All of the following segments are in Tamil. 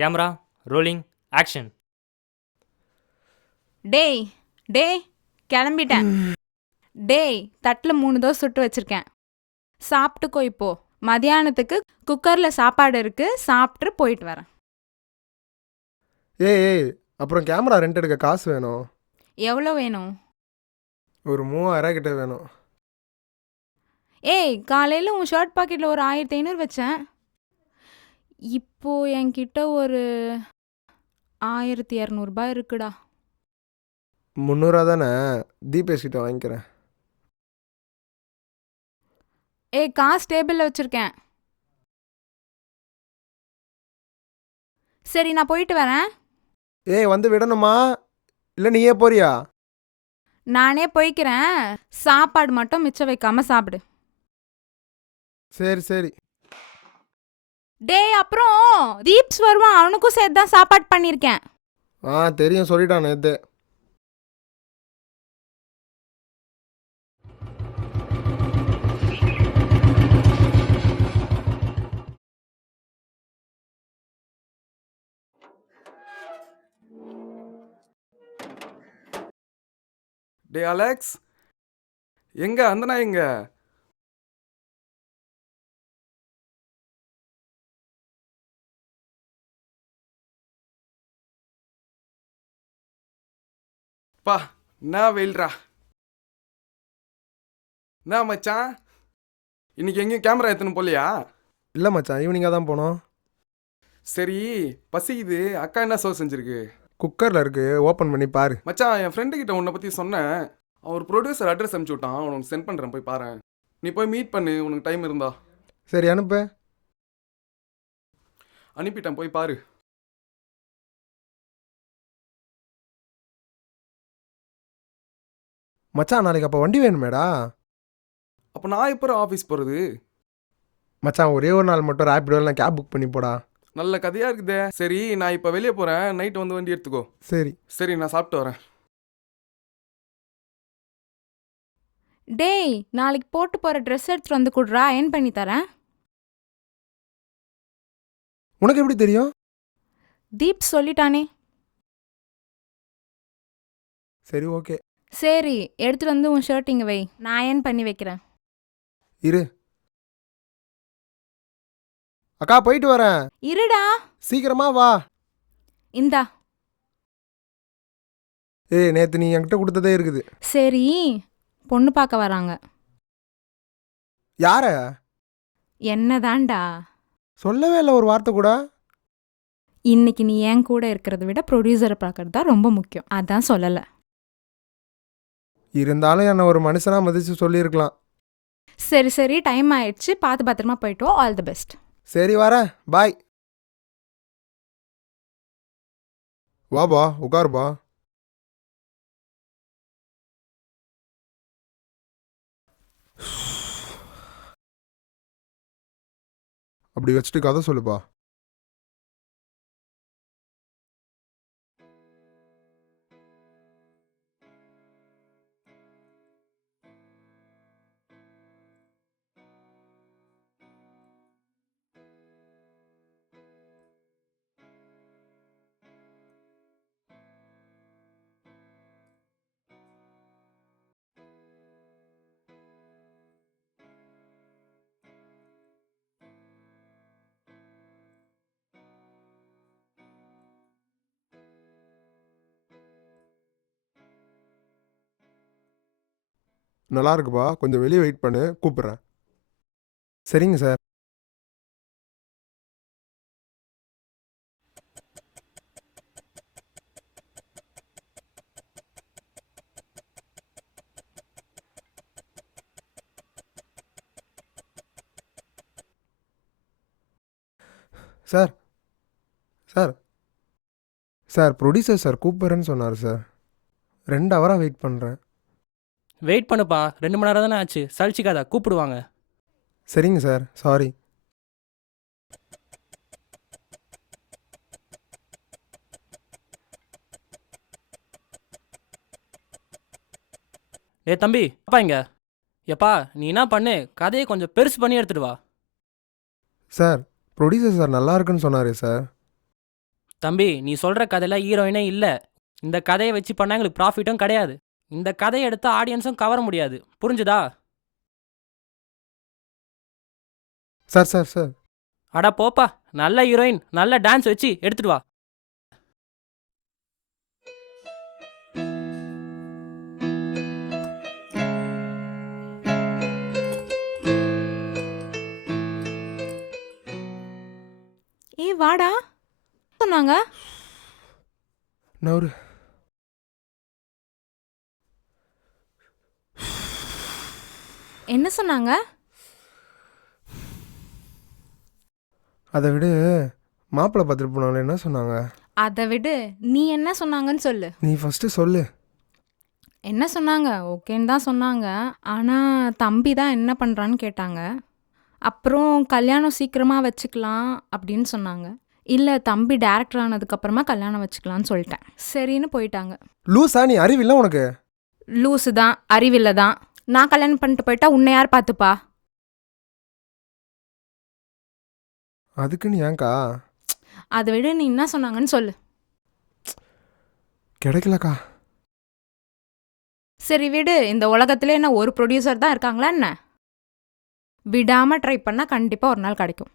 Camera rolling action. டேய் டேய் கிளம்பிட்டேன். டேய் தட்டில் 3 தோசை சுட்டு வச்சிருக்கேன், சாப்பிட்டுக்கோ. இப்போ மதியானத்துக்கு குக்கரில் சாப்பாடு இருக்கு, சாப்பிட்டு போயிட்டு வரேன். ஏய் அப்புறம் கேமரா ரெண்ட் எடுக்க காசு வேணும். எவ்வளோ வேணும்? ஒரு 3000 கிட்ட வேணும். ஏய் காலையில் உன் ஷர்ட் பாக்கெட்டில் ஒரு 1500 வச்சேன், இப்போ என்கிட்ட ஒரு 1200 இருக்குடா. 300 தானே, தீபேஷ் கிட்ட வாங்கிக்கிறேன். ஏய் காசு டேபிளில் வச்சுருக்கேன். சரி நான் போயிட்டு வரேன். ஏய் வந்து விடணுமா இல்லை நீயே போறியா? நானே போய்க்கிறேன், சாப்பாடு மட்டும் மிச்சம் வைக்காம சாப்பிடு. சரி சரி. டேய் அப்புறம் தீப்ஸ் வருவான், அவனுக்கும் சேர்த்து தான் சாப்பாடு பண்ணியிருக்கேன். தெரியும், சொல்லிட்டான் நேத்து. டே அலெக்ஸ், எங்க அந்த நாய் எங்க? பா என்ன வெயில்ரா. என்ன மச்சான், இன்னைக்கு எங்கேயும் கேமரா எடுத்துன்னு போலியா? இல்லை மச்சான், ஈவினிங்காக தான் போனோம். சரி பசிக்குது, அக்கா என்ன சோறு செஞ்சிருக்கு? குக்கரில் இருக்கு, ஓப்பன் பண்ணி பாரு. மச்சான் என் ஃப்ரெண்டு கிட்ட உன்னை பற்றி சொன்னேன், அவர் ப்ரொடியூசர் அட்ரஸ் அனுப்பிச்சு விட்டான், உனக்கு சென்ட் பண்ணுறேன், போய் பாரு. நீ போய் மீட் பண்ணு, உனக்கு டைம் இருந்தா. சரி அனுப்பு. அனுப்பிட்டேன், போய் பாரு. மச்சான் நாளைக்கு அப்போ வண்டி வேணுமேடா. அப்போ நான் எப்போ ஆஃபீஸ் போகிறது? மச்சான் ஒரே ஒரு நாள் மட்டும் ரேப்பிடோவில் நான் கேப் புக் பண்ணி போடா. நல்ல கதையாக இருக்குதே. சரி நான் இப்போ வெளியே போகிறேன், நைட்டு வந்து வண்டி எடுத்துக்கோ. சரி சரி நான் சாப்பிட்டு வரேன். டேய் நாளைக்கு போட்டு போகிற ட்ரெஸ் எடுத்துகிட்டு வந்து கொடுறா, அயன் பண்ணி தரேன். உனக்கு எப்படி தெரியும்? தீப் சொல்லிட்டானே. சரி ஓகே. சரி எடுத்துகிட்டு வந்து உன் ஷர்ட் இங்கே வை, நான் அயன் பண்ணி வைக்கிறேன். இரு அக்கா, போயிட்டு வரேன். இருடா. சீக்கிரமா வா. இந்தா. ஏய் நேற்று நீ என்கிட்ட கொடுத்ததே இருக்குது. சரி பொண்ணு பார்க்க வராங்க. யார? என்னதான்டா, சொல்லவே இல்லை ஒரு வார்த்தை கூட. இன்னைக்கு நீ என் கூட இருக்கிறத விட ப்ரொடியூசரை பார்க்கறது தான் ரொம்ப முக்கியம், அதான் சொல்லலை. இருந்தாலும் என்னை ஒரு மனுஷனா மதிச்சு சொல்லியிருக்கலாம். சரி சரி டைம் ஆயிடுச்சு, பார்த்து பத்திரமா போயிட்டு வா. All the best. சரி வரேன், பாய். வாபா உட்காருப்பா. அப்படி வச்சுட்டு கதை சொல்லுப்பா. நல்லா இருக்குப்பா, கொஞ்சம் வெளியே வெயிட் பண்ணு, கூப்பிட்றேன். சரிங்க sir. Sir sir sir producer sir கூப்பிட்றேன்னு சொன்னார் சார். 2 ஹவராக வெயிட் பண்ணுறேன். வெயிட் பண்ணுப்பா, 2 மணி நேரம் தானே ஆச்சு, சலிச்சிக்காதா, கூப்பிடுவாங்க. சரிங்க சார், சாரி. தம்பி அப்பா இங்க. எப்பா நீ என்ன பண்ணு, கதையை கொஞ்சம் பெருசு பண்ணி எடுத்துட்டு வா. சார் ப்ரொடியூசர் சார் நல்லா இருக்குன்னு சொன்னாரே சார். தம்பி நீ சொல்ற கதையில ஹீரோயினே இல்ல. இந்த கதையை வச்சு பண்ணா எங்களுக்கு ப்ராஃபிட்டும் கிடையாது. இந்த கதையை எடுத்து ஆடியன்ஸும் கவர முடியாது. புரிஞ்சுதா? சார் சார் சார் அட போப்பா, நல்ல ஹீரோயின் நல்ல டான்ஸ் வச்சு எடுத்துட்டு வா. வாடா சொன்னாங்க. நான் ஒரு என்ன சொன்னாங்க? அதை விட மாப்பிள்ளை பார்த்துட்டு போனாங்களே என்ன சொன்னாங்க? அதை விடு, நீ என்ன சொன்னாங்கன்னு சொல்லு. நீ ஃபஸ்ட்டு சொல்லு. என்ன சொன்னாங்க? ஓகேன்னு தான் சொன்னாங்க. ஆனால் தம்பி தான் என்ன பண்ணுறான்னு கேட்டாங்க. அப்புறம் கல்யாணம் சீக்கிரமாக வச்சுக்கலாம் அப்படின்னு சொன்னாங்க. இல்லை, தம்பி டேரக்டர் ஆனதுக்கப்புறமா கல்யாணம் வச்சுக்கலான்னு சொல்லிட்டேன். சரின்னு போயிட்டாங்க. லூசா, நீ அறிவில்லை உனக்கு? லூஸு தான், அறிவில்லை தான். நான் கல்யாணம் பண்ணிட்டு போயிட்டா உன்னை யார் பார்த்துப்பா? அதுக்குன்னு ஏன்க்கா? அதை விட நீ என்ன சொன்னாங்கன்னு சொல்லு. கிடைக்கலக்கா. சரி விடு, இந்த உலகத்திலே என்ன ஒரு ப்ரொடியூசர் தான் இருக்காங்களா என்ன? விடாமல் ட்ரை பண்ணால் கண்டிப்பாக ஒரு நாள் கிடைக்கும்.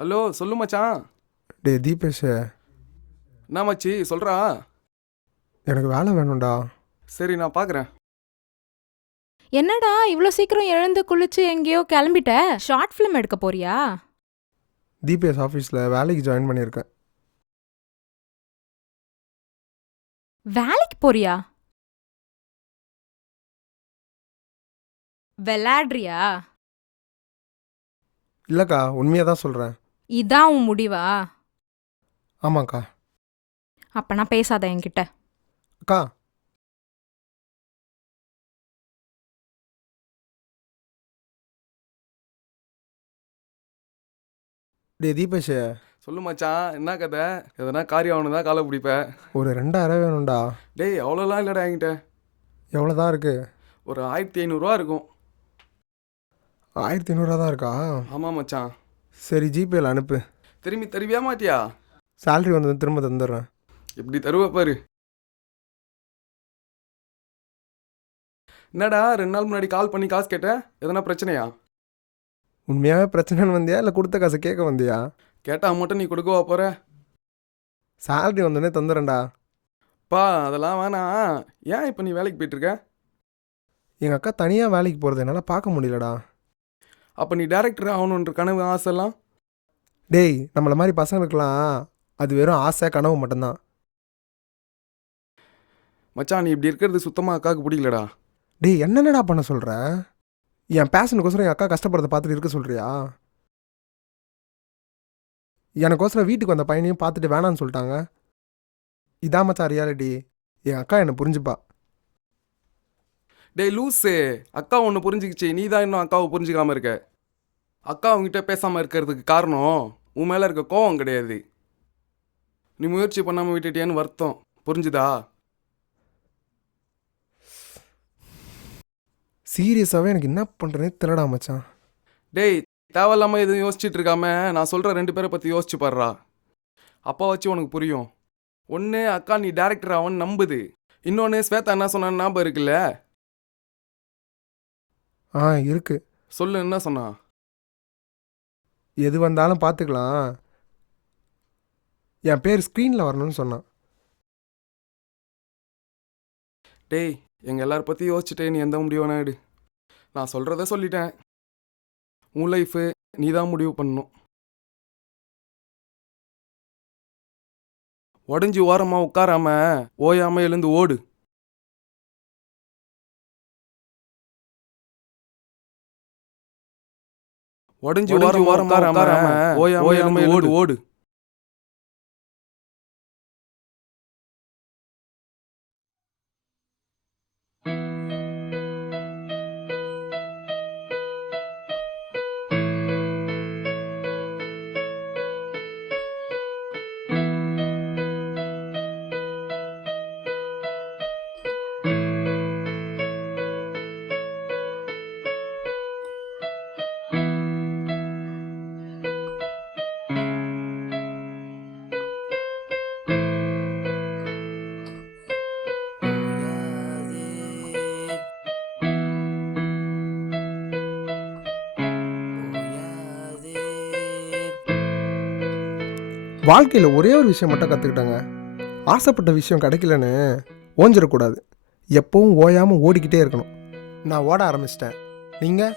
ஹலோ சொல்லு மச்சான். டே தீபேஷ், என்ன மச்சி சொல்கிறா? எனக்கு வேலை வேணும்டா. சரி நான் பார்க்குறேன். என்னடா இவ்வளோ சீக்கிரம் எழுந்து குளிச்சு எங்கேயோ கிளம்பிட்ட? ஷார்ட் ஃபிலிம் எடுக்க போறியா? தீபேஷ் ஆஃபீஸில் வேலைக்கு ஜாயின் பண்ணியிருக்கேன். வேலைக்கு போறியா? விளையாடுறியா? இல்லைக்கா, உண்மையாக தான் சொல்கிறேன். இதான் உன் முடிவா? ஆமாக்கா. அப்பனா பேசாத என்கிட்ட. அக்கா, டே தீபேஷ், சொல்லு மச்சான், என்ன கதை? எதனா காரியம் ஆகணும் தான் காலை பிடிப்பேன். ஒரு 2000 வேணும்டா. டேய் அவ்வளோலாம் இல்லைடா என்கிட்ட. எவ்வளோ தான் இருக்குது? ஒரு 1500 இருக்கும். 1500 தான் இருக்கா? ஆமாம் மச்சான். சரி, ஜிபேயில் அனுப்பு. திரும்பி தருவியா மாட்டியா? சேலரி வந்தது திரும்ப தந்துடுறேன். எப்படி தருவ பாரு. என்னடா 2 நாள் முன்னாடி கால் பண்ணி காசு கேட்டேன், எதனா பிரச்சனையா? உண்மையாகவே பிரச்சனைன்னு வந்தியா இல்லை கொடுத்த காசை கேட்க வந்தியா? கேட்டால் மட்டும் நீ கொடுக்கவா போகிற? சேலரி வந்தோடனே தந்துடுறேன்டா. பா அதெல்லாம் வேணாம். ஏன் இப்போ நீ வேலைக்கு போயிட்டுருக்க? எங்கள் அக்கா தனியாக வேலைக்கு போகிறது என்னால் பார்க்க முடியலடா. அப்போ நீ டேரக்டர் ஆகணுன்ற கனவு ஆசைலாம்? டேய், நம்மளை மாதிரி பசங்களுக்கெல்லாம் அது வெறும் ஆசை கனவு மட்டும்தான். மச்சான் நீ இப்படி இருக்கிறது சுத்தமாக அக்காவுக்கு பிடிக்கலடா. டேய், என்னென்னடா பண்ண சொல்கிற? என் பேஷனுக்கோசரம் என் அக்கா கஷ்டப்படுறத பார்த்துட்டு இருக்க சொல்கிறியா? எனக்கோசரம் வீட்டுக்கு வந்த பையனையும் பார்த்துட்டு வேணான்னு சொல்லிட்டாங்க. இதான் மச்சான் ரியாலிட்டி. என் அக்கா என்னை புரிஞ்சுப்பா. டேய் லூஸு, அக்கா ஒன்று புரிஞ்சுக்கிச்சு, நீ தான் இன்னும் அக்காவை புரிஞ்சுக்காம இருக்க. அக்கா அவங்ககிட்ட பேசாமல் இருக்கிறதுக்கு காரணம் உன் மேலே இருக்க கோவம் கிடையாது. நீ முயற்சி பண்ணாமல் விட்டுட்டியான்னு வருத்தம். புரிஞ்சுதா? சீரியஸாகவே எனக்கு என்ன பண்ணுறேனே தெரியலடா மச்சான். டேய் தேவையில்லாமல் எதுவும் யோசிச்சுட்டு இருக்காம நான் சொல்கிற 2 பேரை பற்றி யோசிச்சு பாடுறா. அப்பா வச்சு உனக்கு புரியும். ஒன்று அக்கா நீ டேரக்டர் ஆவன்னு நம்புது. இன்னொன்று ஸ்வேதா என்ன சொன்னான்னு ஞாபகம் இருக்குல்ல? இருக்கு. சொல்லு என்ன சொன்னா? எது வந்தாலும் பார்த்துக்கலாம், என் பேர் ஸ்க்ரீனில் வரணும்னு சொன்னான். டேய் எங்கள் எல்லாரை பற்றி யோசிச்சுட்டே நீ எந்த முடிவு வேணா எடு. நான் சொல்கிறத சொல்லிட்டேன். உன் லைஃபு நீ தான் முடிவு பண்ணணும். உடஞ்சி ஓரமாக உட்காராம ஓயாமல் எழுந்து ஓடு. உடஞ்சி ஓரமாக உட்காராம ஓயாமல் எழுந்து ஓடு. வாழ்க்கையில் ஒரே ஒரு விஷயம் மட்டும் கற்றுக்கிட்டேங்க. ஆசைப்பட்ட விஷயம் கிடைக்கலன்னு ஓஞ்சிடக்கூடாது. எப்பவும் ஓயாமல் ஓடிக்கிட்டே இருக்கணும். நான் ஓட ஆரம்பிச்சிட்டேன். நீங்கள்